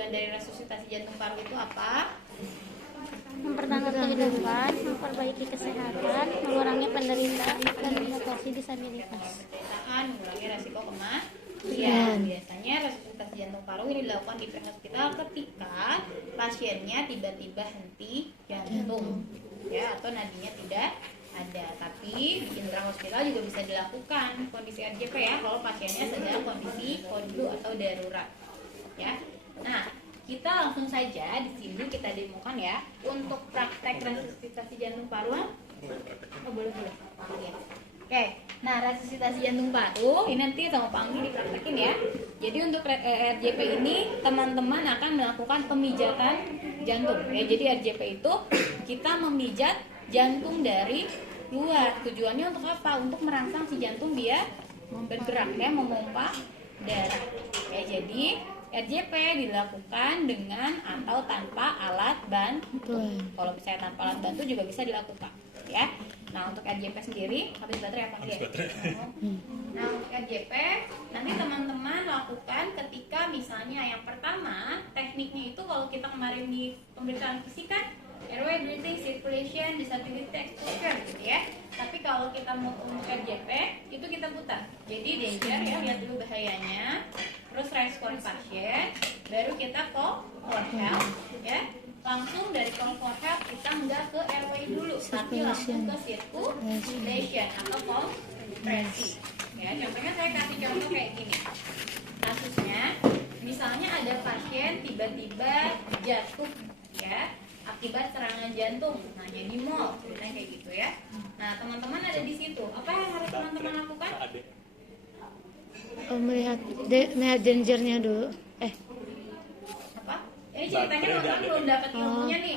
tujuan dari resusitasi jantung paru itu apa? Mempertahankan kehidupan, memperbaiki kesehatan, mengurangi penderita dan mengatasi disabilitas. Pemeriksaan mengurangi resiko kematian. Biasanya resusitasi jantung paru ini dilakukan di hospital ketika pasiennya tiba-tiba henti jantung, ya, atau nadinya tidak ada. Tapi di intra hospital juga bisa dilakukan kondisi RJP ya, kalau pasiennya sedang kondisi kondu atau darurat, ya. Nah, kita langsung saja di sini kita demokan ya untuk praktek resusitasi jantung paru. Oh, boleh. Ya. Oke, nah resusitasi jantung paru ini nanti sama Pak Anggi dipraktekin ya. Jadi untuk RJP ini teman-teman akan melakukan pemijatan jantung ya. Jadi RJP itu kita memijat jantung dari luar. Tujuannya untuk apa? Untuk merangsang si jantung biar bergerak ya, memompa darah. Ya, jadi RJP dilakukan dengan atau tanpa alat bantu. Kalau misalnya tanpa alat bantu juga bisa dilakukan, ya. Nah, untuk RJP sendiri habis baterai apa ya? Nah, untuk RJP nanti teman-teman lakukan ketika misalnya yang pertama tekniknya itu kalau kita kemarin di pemeriksaan fisik kan airway, breathing, circulation, disability, exposure gitu ya. Tapi kalau kita mau untuk RJP itu kita putar. Jadi danger ya, lihat dulu bahayanya. Terus respon pasien, baru kita call for help ya. Langsung dari call for help kita nggak ke airway dulu, tapi langsung ke circulation atau kompresi. Ya, contohnya saya kasih contoh kayak gini. Kasusnya, misalnya ada pasien tiba-tiba jatuh ya akibat serangan jantung, nanya di mall, ceritanya kayak gitu ya. Nah, teman-teman ada di situ. Apa yang harus teman-teman lakukan? Melihat dangernya dulu. Apa? Ini ceritanya teman-teman belum dapat ilmunya nih.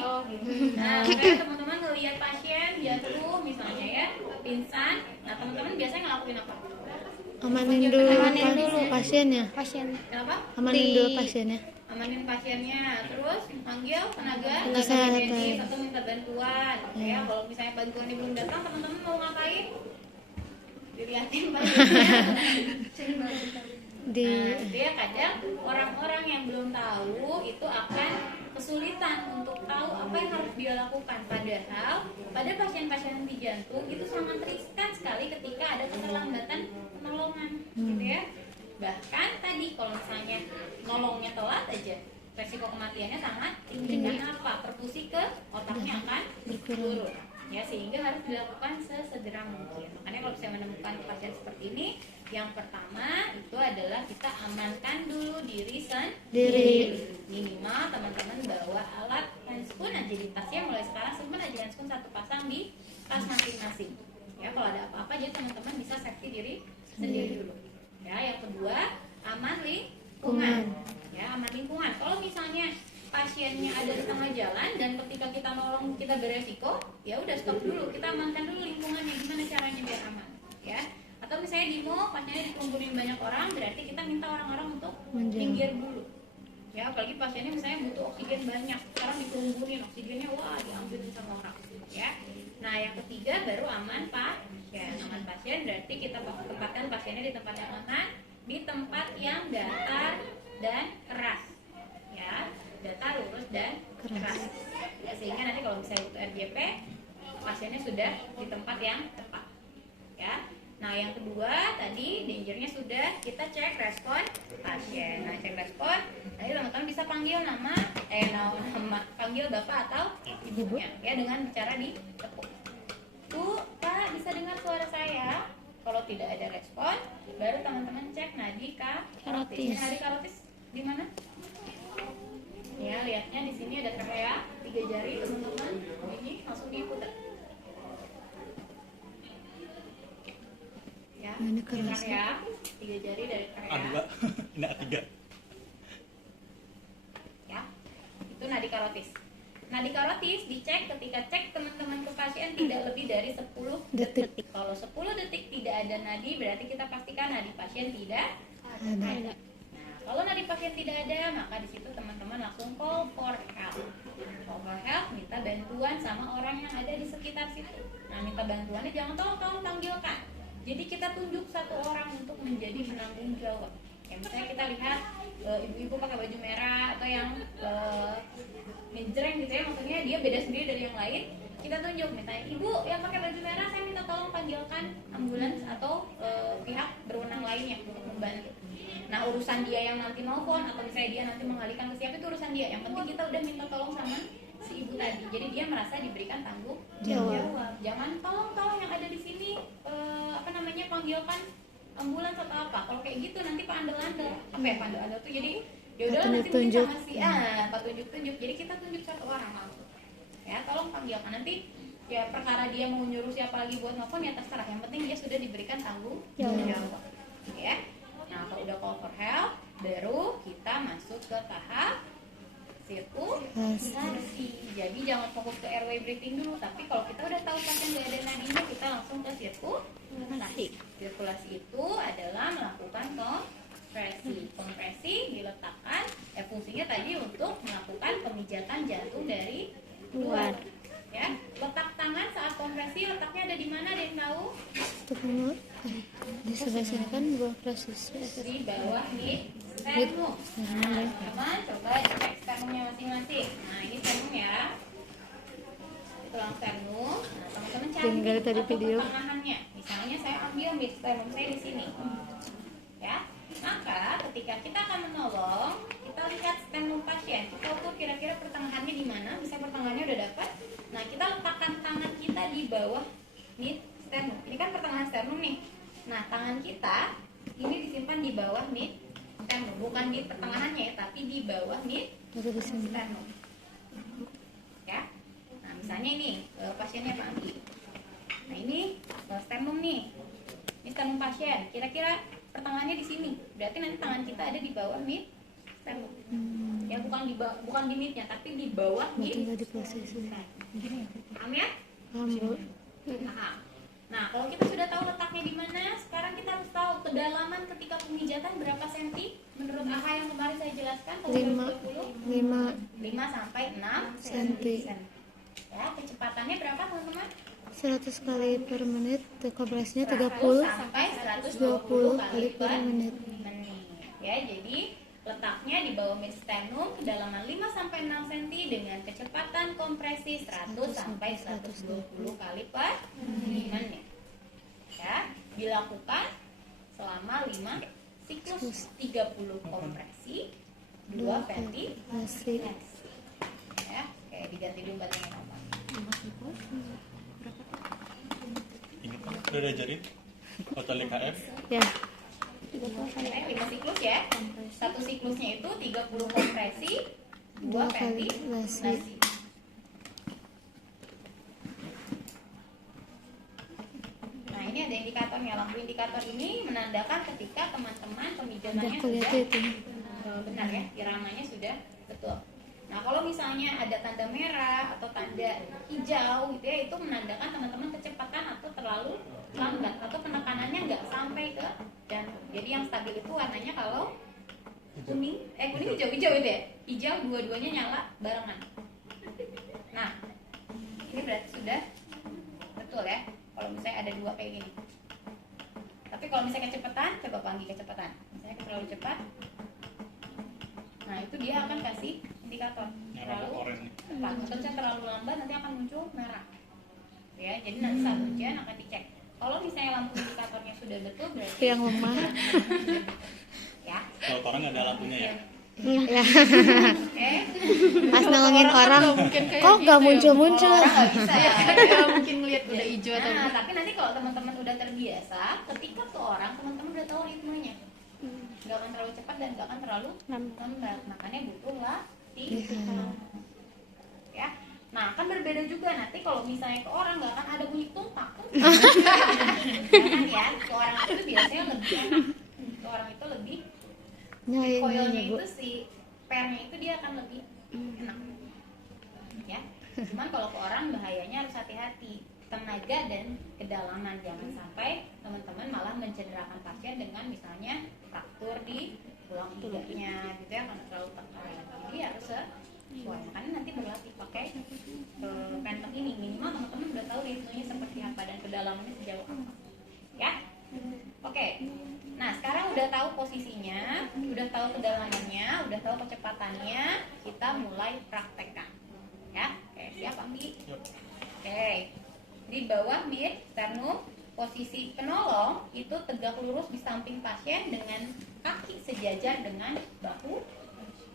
Nah, kayak teman-teman ngelihat pasien jatuh misalnya ya, pingsan. Nah, teman-teman biasanya ngelakuin apa? Amanin dulu pasiennya. Kenapa? Amanin dulu pasiennya. Amanin pasiennya, terus panggil tenaga Kesehatan. medis atau minta bantuan. Ya, kalau misalnya bantuan ini belum datang, teman-teman mau ngapain? Dilihatin pasiennya. Nah, dia kadang orang-orang yang belum tahu itu akan kesulitan untuk tahu apa yang harus dia lakukan. Padahal pada pasien-pasien di jantung itu sangat riskan sekali ketika ada keterlambatan penolongan, gitu ya. Bahkan tadi kalau misalnya nolongnya telat aja, resiko kematiannya sangat tinggi. Karena apa? Perfusi ke otaknya akan turun. Ya, sehingga harus dilakukan sesegera mungkin. Makanya kalau saya menemukan pasien seperti ini, yang pertama itu adalah kita amankan dulu diri sendiri. Minimal teman-teman bawa alat handscoon aja di tasnya, mulai sekarang simpan aja handscoon satu pasang di tas masing-masing. Ya, kalau ada apa-apa jadi teman-teman bisa safety diri sendiri dulu. Ya, yang kedua aman lingkungan. Ya, aman lingkungan. Kalau misalnya pasiennya ada di tengah jalan dan ketika kita nolong kita beresiko, ya udah stop dulu, kita amankan dulu lingkungannya, gimana caranya biar aman, ya. Atau misalnya di mall pasiennya dikumpulin banyak orang, berarti kita minta orang-orang untuk minggir dulu, ya. Apalagi pasiennya misalnya butuh oksigen banyak, sekarang dikerumunin oksigennya, wah diambilin sama orang, ya. Nah, yang ketiga baru aman pasien. Aman pasien berarti kita tempatkan pasiennya di tempat yang aman, di tempat yang datar dan keras, ya. Datar, lurus, dan keras. Ya, sehingga nanti kalau misalnya butuh RJP, pasiennya sudah di tempat yang tepat. Ya. Nah, yang kedua tadi dangernya sudah, kita cek respon pasien. Nah, cek respon, nanti teman-teman bisa panggil nama panggil bapak atau ibunya, ya, dengan bicara di tepuk. Bu, Pak, bisa dengar suara saya? Kalau tidak ada respon, baru teman-teman cek nadi karotis. Nadi karotis di mana? Ya, lihatnya di sini ada trachea, 3 jari teman-teman. Ini langsung diputar. Ya, ini trachea, 3 jari dari trachea. A2, ini A3. Ya, itu nadi karotis. Nadi karotis dicek ketika cek teman-teman ke pasien tidak lebih dari 10 detik. Kalau 10 detik tidak ada nadi, berarti kita pastikan nadi pasien tidak ada. Kalau nadi pasien tidak ada, maka di situ teman-teman langsung call for help. Call for help, minta bantuan sama orang yang ada di sekitar situ. Nah, minta bantuannya jangan tolong panggilkan. Jadi kita tunjuk satu orang untuk menjadi penanggung jawab. Ya, misalnya kita lihat ibu-ibu pakai baju merah atau yang ngejreng gitu ya, maksudnya dia beda sendiri dari yang lain, kita tunjuk misalnya, ibu yang pakai baju merah saya minta tolong panggilkan ambulans atau pihak berwenang lainnya untuk membantu. Nah urusan dia yang nanti nelfon atau misalnya dia nanti mengalihkan ke siapa itu urusan dia, yang penting kita udah minta tolong sama si ibu tadi, jadi dia merasa diberikan tanggung jawab. Jangan tolong yang ada di sini panggilkan ambulans atau apa. Kalau kayak gitu nanti pak andel-andel tuh jadi ya udah nanti mungkin sama si pak tunjuk-tunjuk, jadi kita tunjuk satu orang langsung ya, tolong panggilkan. Nanti ya perkara dia mau nyuruh siapa lagi buat nelfon ya terserah, yang penting dia sudah diberikan tanggung jawab ya. Nah kalau udah call for help baru kita masuk ke tahap sirkulasi. Jadi jangan fokus ke airway breathing dulu, tapi kalau kita udah tahu pasien nggak ada nadinya, kita langsung ke sirkulasi. Sirkulasi itu adalah melakukan kompresi diletakkan, fungsinya tadi untuk melakukan pemijatan jantung dari luar. Ya, letak tangan saat kompresi letaknya ada di mana? Ada yang tahu? Di sebelah sini kan bawah presis. Di bawah nih sternum. Nah, teman-teman coba cek sternumnya masing-masing. Nah, ini sternum ya. Tulang sternum. Nah, teman-teman cari Tinggal tadi video. pertengahannya. Misalnya saya ambil mid sternum saya di sini. Ya. Maka ketika kita akan menolong, kita lihat sternum pasien. Kita ukur kira-kira pertengahannya di mana. Misalnya pertengahannya udah dapat. Nah, kita letakkan tangan kita di bawah mid sternum. Ini kan pertengahan sternum nih. Nah, tangan kita ini disimpan di bawah mid sternum, bukan di pertengahannya ya, tapi di bawah mid sternum. Ya. Nah, misalnya ini pasiennya Pak Anggi. Nah, ini sternum nih. Ini sternum pasien. Kira-kira pertengahannya di sini. Berarti nanti tangan kita ada di bawah mid sternum. Ya, bukan di midnya, tapi di bawah mid. Tinggal di posisi. Paham ya? Paham, Bu. Paham. Nah, kalau kita sudah tahu letaknya di mana, sekarang kita harus tahu kedalaman ketika pemijatan berapa senti menurut AHA yang kemarin saya jelaskan. 5 sampai 6 senti. Ya, kecepatannya berapa teman-teman? 100 kali per menit, kompresinya 100 30 sampai 120 120 kali per menit. Ya, jadi letaknya di bawah mid sternum, kedalaman 5 sampai 6 cm dengan kecepatan kompresi 100 sampai 120 kali per menit. Ya, dilakukan selama 5 siklus, 30 kompresi, 2 ventilasi. Ya, kayak diganti dulu baterainya apa? Ini kan udah diajarin total KF. Ya, 5 siklus ya. Satu siklusnya itu 30 kompresi, 2 ventilasi. Nah, ini ada indikatornya. Lampu indikator ini menandakan ketika teman-teman pemijatannya sudah benar ya, iramanya sudah betul. Nah, kalau misalnya ada tanda merah atau tanda hijau gitu ya, itu menandakan teman-teman kecepatan atau terlalu lambat atau penekanannya nggak sampai ke jantung. Jadi yang stabil itu warnanya kalau kuning hijau itu ya, hijau dua-duanya nyala barengan. Nah, ini berarti sudah betul ya. Kalau misalnya ada dua kayak gini. Tapi kalau misalnya kecepatan, coba panggil kecepatan. Misalnya terlalu cepat, nah itu dia akan kasih indikator terlalu cepat. Atau misalnya terlalu lambat nanti akan muncul merah. Ya, jadi nanti saat ujian akan dicek. Kalau misalnya lampu indikatornya sudah betul berarti yang lemah. ya. Kalau orang nggak ada lampunya ya. Ya. Oke. Pas nolongin orang, kok gak muncul-muncul? Nggak bisa ya. Mungkin ngeliat udah hijau atau Nah, tapi nanti kalau teman-teman udah terbiasa, ketika ke orang teman-teman udah tahu ritmenya. Nggak akan terlalu cepat dan nggak akan terlalu lambat. Makanya butuh latihan. Ya. Nah, kan berbeda juga nanti kalau misalnya ke orang nggak akan ada bunyi tumpak. Jangan ya, ke orang itu biasanya lebih enak. Ke orang itu lebih koilnya itu si pernya itu dia akan lebih enak. Ya. Cuman kalau ke orang bahayanya harus hati-hati. Tenaga dan kedalaman, jangan sampai teman-teman malah mencederakan pasien dengan misalnya fraktur di tulang iganya gitu ya, karena terlalu tekan. Jadi harus sesuai. Makanya nanti berlatih pakai phantom ini, minimal teman-teman udah tahu ritmenya seperti apa dan kedalamannya sejauh apa. Ya, oke. Nah sekarang udah tahu posisinya, udah tahu kedalamannya, udah tahu kecepatannya, kita mulai praktekkan. Ya, oke, siap Andi? Oke, di bawah mid sternum, posisi penolong itu tegak lurus di samping pasien dengan kaki sejajar dengan bahu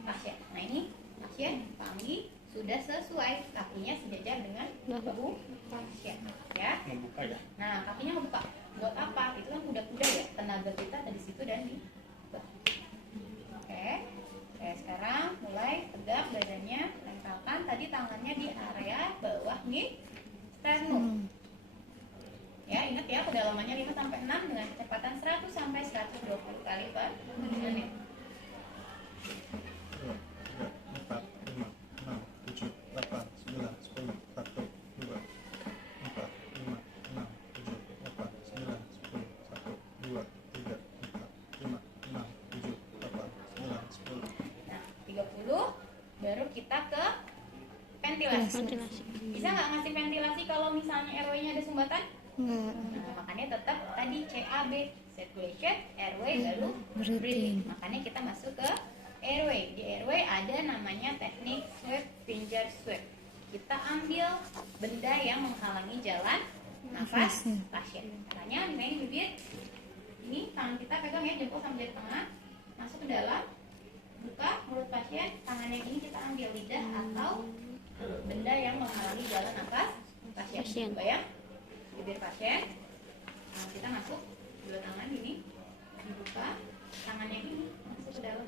pasien. Nah ini pasien, Pak Andi sudah sesuai, kakinya sejajar dengan bahu pasien. Ya. Membuka ya. Nah, kakinya ngebuka. Buat apa? Itu kan kuda-kuda ya. Tenaga kita ada di situ dan di bawah. Oke. Oke, sekarang mulai tegak badannya, lengkapkan tadi tangannya di area bawah mid sternum. Ya, ingat ya kedalamannya 5 sampai 6 dengan kecepatan 100 sampai 120 kali per menit. 2, 3, 4, 5, 6, 7, 8, 9, 10, 1, 2, 4, 5, 6, 7, 8, 9, 10, 1, 2, 3, 4, 5, 6, 7, 8, 9, 10. Nah, 30 baru kita ke ventilasi. Ventilasi. Bisa nggak ngasih ventilasi kalau misalnya airway-nya ada sumbatan? Enggak. Nah, makanya tetap tadi CAB, circulation, airway, lalu breathing. breathing. Makanya kita masuk ke airway. Di airway ada namanya teknik sweep, finger sweep. Kita ambil benda yang menghalangi jalan nafas pasien. Caranya dimainin bibir. Ini tangan kita pegang ya, jempol sampai jari tengah, masuk ke dalam, buka mulut pasien. Tangan yang ini kita ambil lidah atau benda yang menghalangi jalan nafas pasien. Bayang bibir pasien. Nah, kita masuk dua tangan ini, dibuka, tangannya ini masuk ke dalam.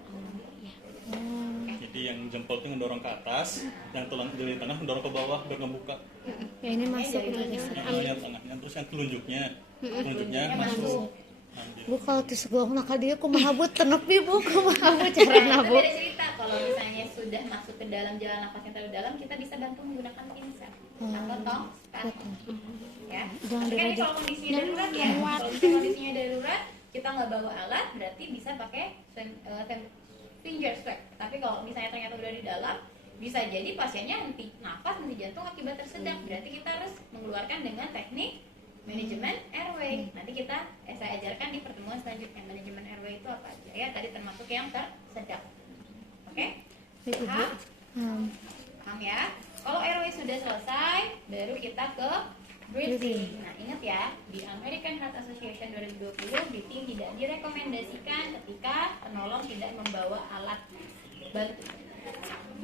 Jadi yang jempol itu ngedorong ke atas, yang tulang jari tengah mendorong ke bawah biar ngebuka. Ya ini masuk Jadi lagi. Yang tengahnya, terus yang telunjuknya masuk. Ambil. Bu kalau tis gong nak dia kumaha bu tenepi bu kumaha bu carana Nah, itu bu. beda cerita. Kalau misalnya sudah masuk ke dalam jalan nafas yang terlalu dalam, kita bisa bantu menggunakan pinset atau tong spatula. Ya. Jangan Tapi kan ini dirajut. kalau kondisinya darurat ya. Kalau misalnya kondisinya darurat, kita nggak bawa alat, berarti bisa pakai finger sweep. Tapi kalau misalnya ternyata udah di dalam, bisa jadi pasiennya henti nafas, henti jantung akibat tersedak. Berarti kita harus mengeluarkan dengan teknik manajemen airway. Nanti kita saya ajarkan di pertemuan selanjutnya manajemen airway itu apa aja ya. Tadi termasuk yang tersedak. Oke? Paham? Paham ya? Kalau airway sudah selesai, baru kita ke breathing. Nah, ingat ya, di American Heart Association 2020, breathing tidak direkomendasikan ketika penolong tidak membawa alat bantu.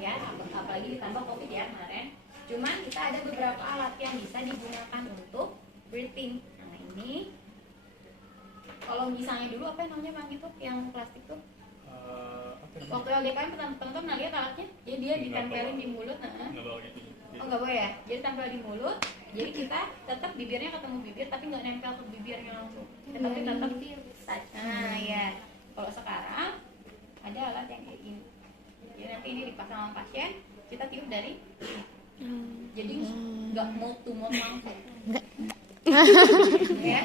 Ya, apalagi ditambah COVID ya kemarin. Cuman kita ada beberapa alat yang bisa digunakan untuk breathing. Nah, ini kalau misalnya dulu apa yang namanya Bang itu yang plastik tuh? Waktu LDKM teman-teman pernah lihat alatnya? Jadi dia ditempelin di mulut, Nggak bawa gitu. Oh nggak boleh ya? Jadi tempel di mulut. Jadi kita tetap bibirnya ketemu bibir, tapi nggak nempel ke bibirnya langsung. Tapi tetap touch. Nah ya. Kalau sekarang ada alat yang kayak gini. Jadi nanti ini dipasang sama pasien, kita tiup dari sini. Jadi nggak mouth to mouth langsung. Ya.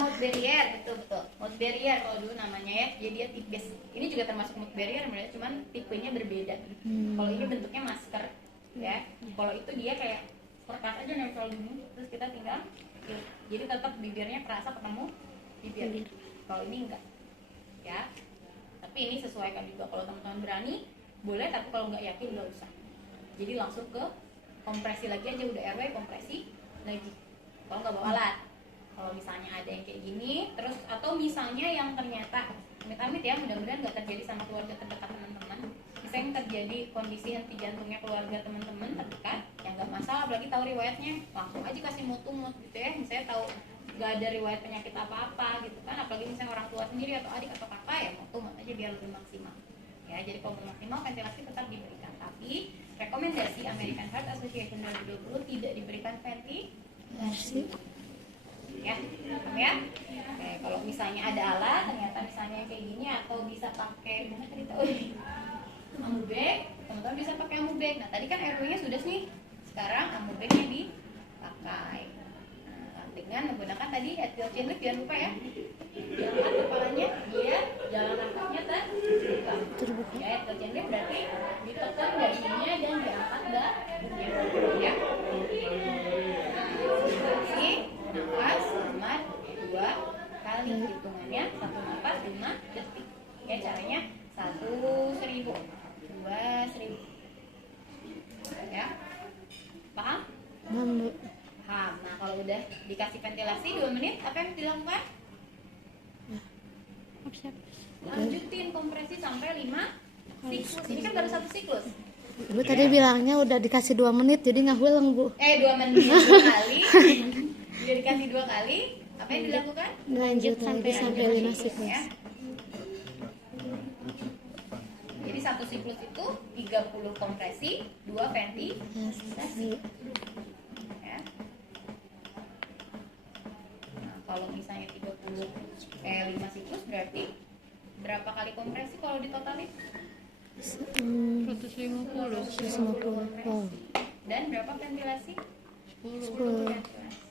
Mouth barrier, betul. Mouth barrier kalau dulu namanya ya. Jadi dia tipis. Ini juga termasuk mouth barrier, cuman tipenya berbeda. Kalau ini bentuknya masker, ya. Kalau itu dia kayak kertas aja nempel gini, terus kita tinggal tiup. Jadi tetap bibirnya kerasa ketemu bibir. Kalau ini enggak, ya. Tapi ini sesuaikan juga. Kalau teman-teman berani, boleh. Tapi kalau nggak yakin nggak usah. Jadi langsung ke kompresi lagi aja, udah airway kompresi lagi. Kalau nggak bawa alat. Kalau misalnya ada yang kayak gini, terus atau misalnya yang ternyata amit-amit ya, mudah-mudahan nggak terjadi sama keluarga terdekat teman-teman. Misalnya yang terjadi kondisi henti jantungnya keluarga teman-teman terdekat, ya nggak masalah, apalagi tahu riwayatnya, langsung aja kasih mutu-mut gitu ya. Misalnya tahu nggak ada riwayat penyakit apa-apa gitu kan, apalagi misalnya orang tua sendiri atau adik atau kakak, ya mutu-mut aja biar lebih maksimal. Ya, jadi kalau maksimal ventilasi tetap diberikan, tapi rekomendasi American Heart Association 2020 tidak diberikan ventilasi. Ya, paham ya? Oke, kalau misalnya ada alat, ternyata misalnya kayak gini atau bisa pakai mana tadi tahu amubeg, teman-teman bisa pakai amubeg. Nah, tadi kan airway-nya sudah nih, sekarang amubegnya dipakai. Nah, dengan menggunakan tadi etil chain lift, jangan lupa ya. Diangkat kepalanya, dia jalan nafasnya terbuka. Ya, etil chain lift berarti ditekan dahinya dan diangkat dahinya. Ya. Nafas selama 2 kali, hitungannya 1 udah dikasih ventilasi 2 menit, apa yang dilakukan? Lanjutin kompresi sampai 5 siklus. Ini kan baru 1 siklus. Bu tadi bilangnya udah dikasih 2 menit jadi nggak hulang Bu. 2 menit 2 kali. Udah dikasih 2 kali, apa yang dilakukan? Lanjut lagi sampai 5 siklus. Ya. Jadi 1 siklus itu 30 kompresi, 2 ventilasi. Ya. Nah, kalau misalnya 5 siklus berarti berapa kali kompresi kalau ditotalin? 150. 150. Oh. Dan berapa ventilasi? 10. Ventilasi.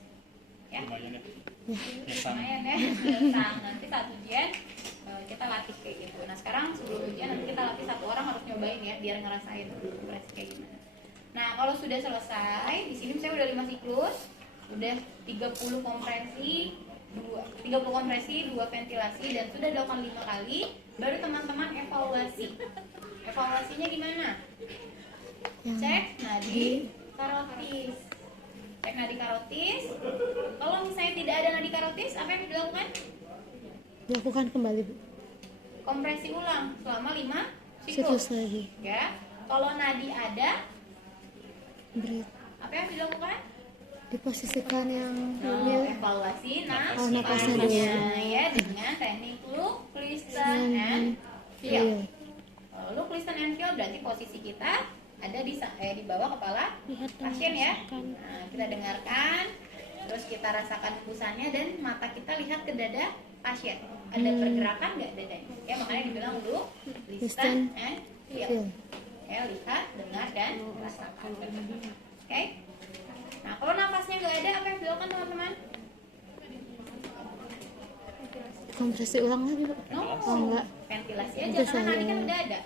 Ya. Lumayan ya. Lumayan ya. Sang. Nanti saat ujian kita latih kayak gitu. Nah sekarang sebelum ujian nanti kita latih 1 orang harus nyobain ya biar ngerasain kompresi kayak gimana. Nah kalau sudah selesai di sini saya udah 5 siklus, udah 30 kompresi, 30 kompresi, 2 ventilasi dan sudah dilakukan 5 kali, baru teman-teman evaluasi. Evaluasinya gimana? Cek nadi karotis. Cek nadi karotis. Kalau misalnya tidak ada nadi karotis, apa yang dilakukan? Lakukan kembali Bu. Kompresi ulang selama 5 Siklus siklus. lagi. Ya. Kalau nadi ada, Breathe. apa yang dilakukan? Diposisikan yang Nah, hamil. evaluasi Oh, napasnya dulu. ya dengan teknik look, listen, and feel. Iya. Kalau look, listen, and feel berarti posisi kita ada di bawah kepala Lihat dan pasien ya. rasakan. Nah, kita dengarkan, terus kita rasakan hembusannya dan mata kita lihat ke dada pasien. Ada pergerakan nggak dadanya? Ya makanya dibilang look, listen, and feel. Feel. Ya, lihat, dengar, dan rasakan. Oke? Nah, kalau nafasnya nggak ada, apa yang dilakukan teman-teman? Kompresi ulang lagi Bu. No, Oh enggak. ventilasi aja Itu karena tadi saya. kan udah ada.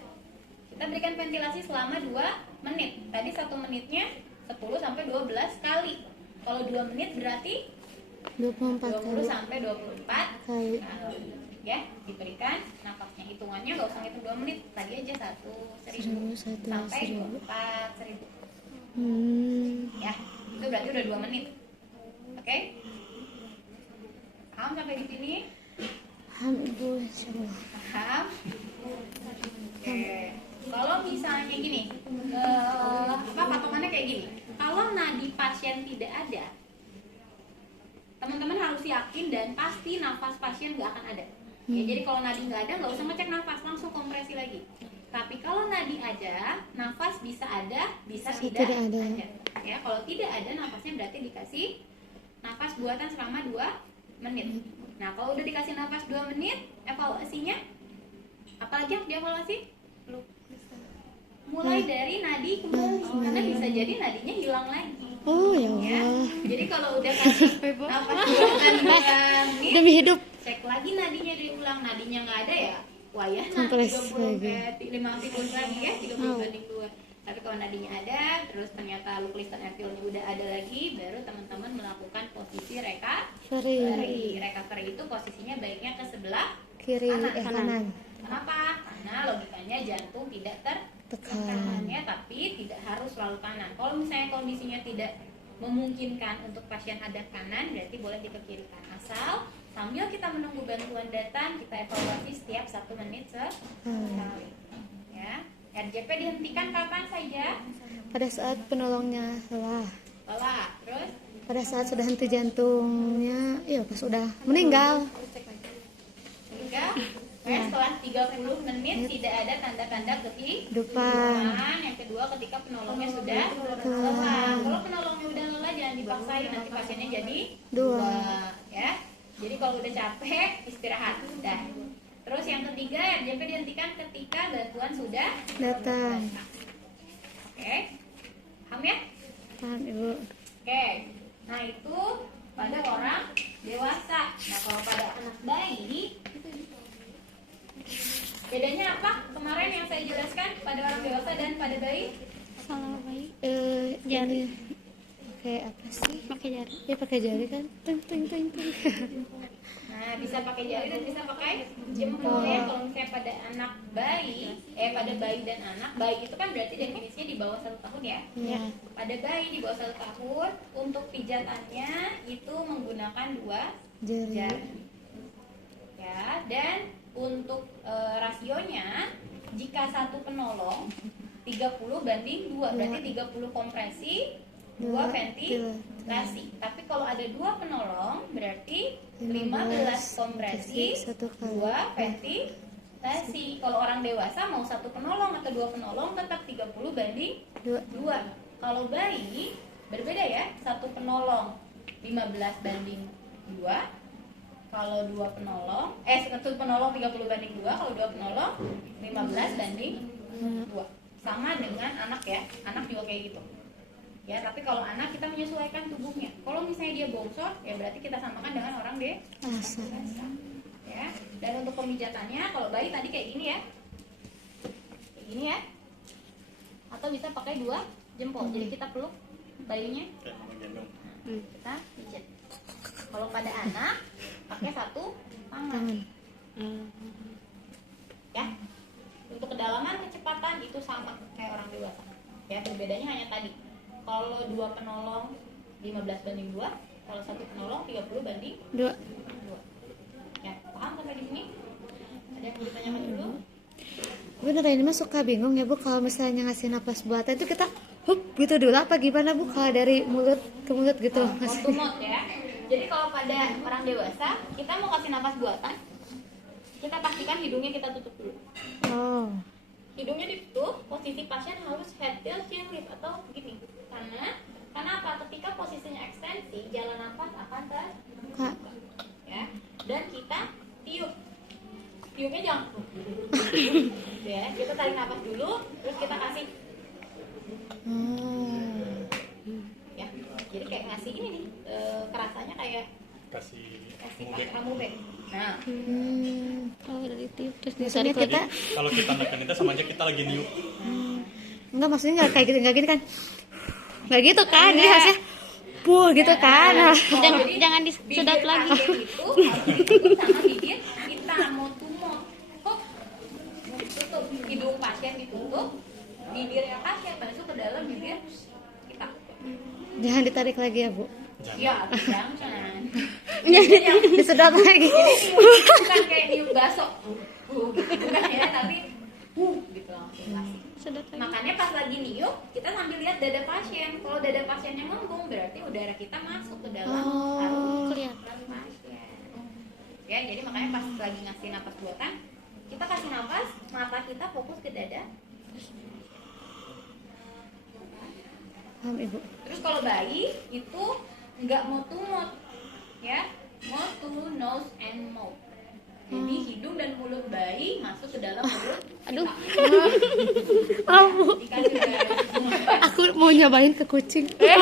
Kita berikan ventilasi selama 2 menit. Tadi 1 menitnya 10 sampai 12 kali. Kalau 2 menit berarti 24 20 kali. sampai 24 Kali. kali. Ya, diberikan nafasnya. Hitungannya nggak usah ngitung 2 menit. Tadi aja 1.000 1.000, sampai 1.000. 24.000. Ya, itu berarti udah 2 menit. Oke? Paham sampai di sini? Paham Ibu, insyaallah. Paham? Oke. Kalau misalnya gini, patokannya kayak gini. Kalau nadi pasien tidak ada, teman-teman harus yakin dan pasti nafas pasien nggak akan ada. Ya, jadi kalau nadi nggak ada, nggak usah ngecek nafas, langsung kompresi lagi. Tapi kalau nadi ada, nafas bisa ada, bisa tidak ada. Ya, kalau tidak ada, nafasnya berarti dikasih nafas buatan selama 2 menit. Nah, kalau udah dikasih nafas 2 menit, evaluasinya apa aja yang dievaluasi? Mulai dari nadi kembali, karena bisa jadi nadinya hilang lagi. Oh ya Ya, Allah. jadi kalau udah kasih nafas buatan 2 menit, Demi hidup. cek lagi nadinya diulang. Nadinya nggak ada ya, wah ya, Kompresi 30 lagi. 5 siklus lagi ya, 30 banding 2. Tapi kalau nadinya ada, terus ternyata look, listen, and feel-nya udah ada lagi, baru teman-teman melakukan posisi recovery. Free. Recovery itu posisinya baiknya ke sebelah Kiri kanan. Kenapa? Karena logikanya jantung tidak Tekan. tertekan ya, tapi tidak harus selalu kanan. Kalau misalnya kondisinya tidak memungkinkan untuk pasien hadap kanan, berarti boleh ke kiri kanan. Asal sambil kita menunggu bantuan datang, kita evaluasi setiap 1 menit sekali. Ya, RJP dihentikan kapan saja? Pada saat penolongnya lelah. Lelah. Terus Pada saat sudah henti jantungnya, iya pas sudah meninggal. ketiga, setelah 30 menit tidak ada tanda-tanda Depan. Yang kedua, ketika penolongnya sudah lelah. Kalau penolongnya udah lelah, jangan dipaksain, nanti pasiennya jadi 2 ya. Jadi kalau udah capek, istirahat udah. Terus yang ketiga, RJP dihentikan ketika bantuan sudah Datang. Oke, paham ya? Paham Ibu. Oke, nah itu pada orang dewasa. Nah kalau pada anak bayi, bedanya apa? Kemarin yang saya jelaskan pada orang dewasa dan pada bayi. Salah baik. Jari. Kayak apa sih? Pakai jari. Ya pakai jari kan. Ting ting ting ting. Nah Nah, bisa pakai jari dan bisa pakai jempol ya. Kalau misalnya pada anak bayi, pada bayi dan anak, bayi itu kan berarti definisinya di bawah 1 tahun ya. Ya. Pada bayi di bawah 1 tahun, untuk pijatannya itu menggunakan 2 Jari. jari. Ya, dan untuk rasionya jika satu penolong 30 banding 2, berarti 30 kompresi, 2 ventilasi. Tapi kalau ada 2 penolong berarti 15 kompresi, 2 ventilasi. Kalau orang dewasa mau 1 penolong atau 2 penolong tetap 30 banding 2. Kalau bayi berbeda ya, 1 penolong 15 banding 2. Kalau 2 penolong 1 penolong 30 banding 2, kalau 2 penolong 15 banding 2. Sama dengan anak ya, anak juga kayak gitu. Ya, tapi kalau anak kita menyesuaikan tubuhnya. Kalau misalnya dia bongsor, ya berarti kita samakan dengan orang dewasa. Ya. Dan untuk pemijatannya, kalau bayi tadi kayak gini ya. Kayak gini ya. Atau bisa pakai 2 jempol. Jadi kita peluk bayinya. Kita pijat. Kalau pada anak pakai 1 tangan. Ya. Untuk kedalaman, kecepatan itu sama kayak orang dewasa. Ya, berbedanya hanya tadi. Kalau 2 penolong 15 banding 2, kalau 1 penolong 30 banding 2. Ya, paham sampai di sini? Ada yang mau ditanyakan dulu? Bener, ini mah suka bingung ya Bu, kalau misalnya ngasih napas buatan itu kita hup gitu dulu apa gimana Bu, kalau dari mulut ke mulut gitu? Mouth to mouth ya. Jadi kalau pada orang dewasa, kita mau kasih napas buatan, kita pastikan hidungnya kita tutup dulu. Oh. Hidungnya ditutup, posisi pasien harus head tilt chin lift atau begini. Karena apa? Ketika posisinya ekstensi, jalan nafas akan terbuka. Ya. Dan kita tiup. Tiupnya jangan. Ya, kita tarik nafas dulu, terus kita kasih. Ya. Jadi kayak ngasih ini nih, kerasanya kayak kasih pakai ramube. Nah, Oh, dari tiup terus Maksudnya ditarik kita lagi. kalau kita neken itu sama aja kita lagi niup. enggak, maksudnya enggak kayak gitu, enggak gini kan. Enggak gitu kan. Jadi harusnya gitu kan. Jangan disedot lagi. Itu harus ditutup sama bibir kita mau tumor. Tutup hidung pasien ditutup, bibirnya pasien masuk ke dalam bibir kita. Jangan ditarik lagi ya Bu. Ya, jangan. Disedot lagi. Jadi bukan kayak niup baso. Bukan ya, tapi gitu langsung kasih. Sedot lagi. Makanya pas lagi niup, kita sambil lihat dada pasien. Kalau dada pasiennya ngembung, berarti udara kita masuk ke dalam paru Kelihatan. pasien. Ya, jadi makanya pas lagi ngasih napas buatan, kita kasih napas, mata kita fokus ke dada. Paham Ibu. Terus kalau bayi itu nggak mouth to mouth, ya, mouth to nose and mouth. Jadi hidung dan mulut bayi masuk ke dalam mulut. Aduh. Dikasih udara. Aku mau nyobain ke kucing. Ya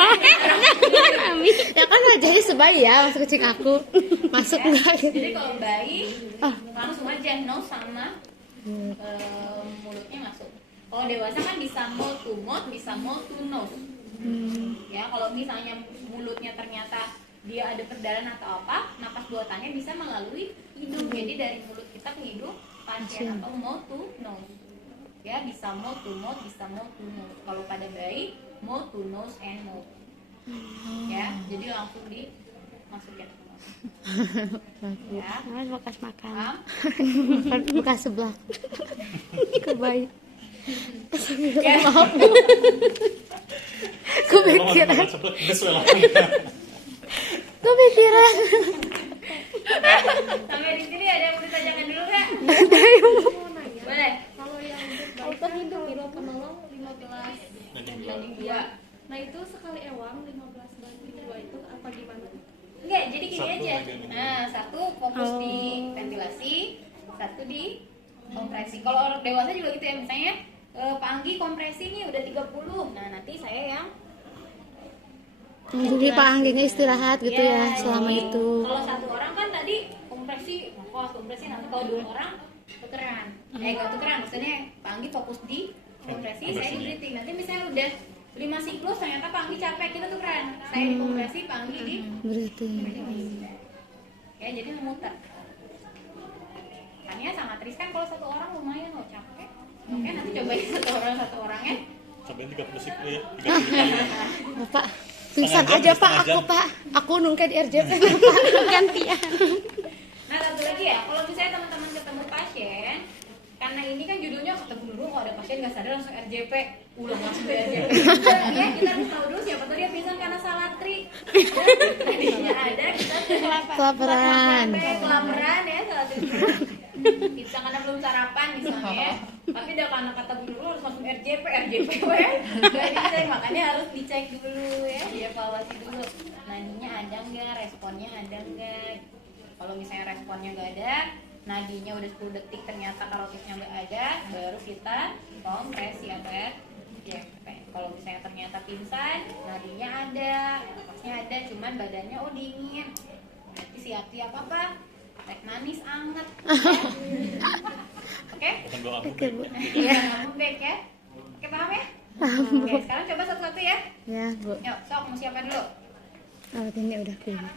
kan wajahnya sebayi ya, masuk kucing aku. Masuk Ya. enggak gitu. Jadi kalau bayi langsung aja nose sama mulutnya masuk. Kalau dewasa kan bisa mouth to mouth, bisa mouth to nose. Ya, kalau misalnya mulutnya ternyata dia ada perdarahan atau apa, napas buatannya bisa melalui hidung. Jadi dari mulut kita ke hidung pasien atau mouth to nose. Ya, bisa mouth to mouth, bisa mouth to nose. Kalau pada bayi, mouth to nose and mouth. Ya, jadi langsung dimasukin. Ya, Mas bekas makan. paham? Bekas sebelah. Kebayi. Ya. Kepikiran. Kepikiran. Kepikiran. Sampai di sini ada yang mau ditanyakan dulu nggak? Boleh. Kalau yang untuk bayi kan kalau penolong 15 banding 2. Nah itu sekali ewang 15 banding 2 itu apa gimana? Enggak, jadi gini Satu aja. bagian ini. Nah, satu fokus di ventilasi, satu di kompresi. Kalau orang dewasa juga gitu ya, misalnya Pak Anggi kompresi nih udah 30. Nah, nanti saya yang Jadi Pak Angginya istirahat gitu ya selama jadi itu. Kalau satu orang kan tadi kompresi, kompresi nanti kalau 2 orang tukeran. Gak tukeran, maksudnya Pak Anggi fokus di kompresi, saya di breathing. Nanti misalnya udah 5 siklus ternyata Pak Anggi capek, kita tukeran. Saya di kompresi, Pak Anggi di Berarti. ya, jadi memutar. pengusahaannya sangat riskan. Kalau satu orang lumayan loh, capek. Oke, nanti cobain satu orang ya. Cobain 30 detik ya, 30 kali ya. Bapak, tulisan Setengah jam, aja Pak setengah aku jam. Pak. Aku nungke di RJP Pak. gantian. Nah, satu lagi ya, kalau misalnya teman-teman ketemu pasien, karena ini kan judulnya ketemu dulu, kalau ada pasien nggak sadar langsung RJP, ulang langsung di RJP. Ya, kita harus tahu dulu siapa tuh dia pingsan karena salah tri. Tadinya ada, kita Kelaparan. kelaparan ya, salah tri. Bisa karena belum sarapan misalnya, tapi udah karena kata bu dulu harus masuk RJP ya. Gak dicek, makanya harus dicek dulu ya, dievaluasi dulu. Nadinya ada nggak, responnya ada nggak. Kalau misalnya responnya nggak ada, nadinya udah 10 detik ternyata karotisnya nggak ada, baru kita kompresi atau RJP. Kalau misalnya ternyata pingsan, nadinya ada, napasnya ada, cuman badannya dingin. Berarti siap-siap apa? Teh manis anget. Oke? Bukan doa aku. Oke Bu. Kamu baik ya? Oke, paham ya? Oke, sekarang coba satu-satu ya. Ya Bu. Yuk, sok mau siapa dulu? Alat ini udah keluar.